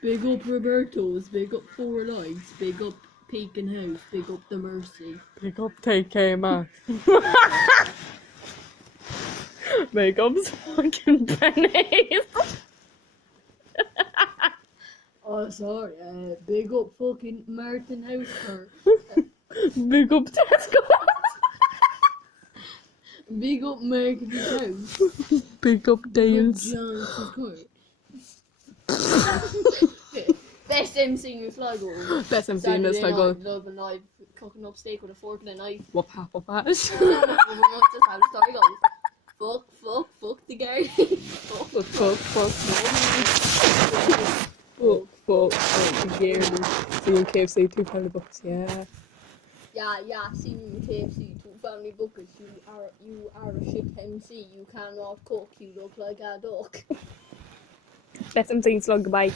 Big up Roberto's, big up Four Lights, big up Pekin House, big up The Mercy. Big up TK Maxx. Big up fucking pennies. Oh, sorry, big up fucking Martin House Court. Big up Tesco. Big up Marketer's House. Big up Big up Dales. Johnson's Court. Best MC in Sligo. Best MC in Sligo. Love and live, cooking up steak with a fork and a knife. What pap of that? That's just how the story goes. Fuck the guy. Fuck the gear. See you in KFC, £2 yeah. Yeah, see me in KFC, 2 family buckets. You are a shit MC. You cannot cook. You look like a duck. Best MC in Sligo, bye.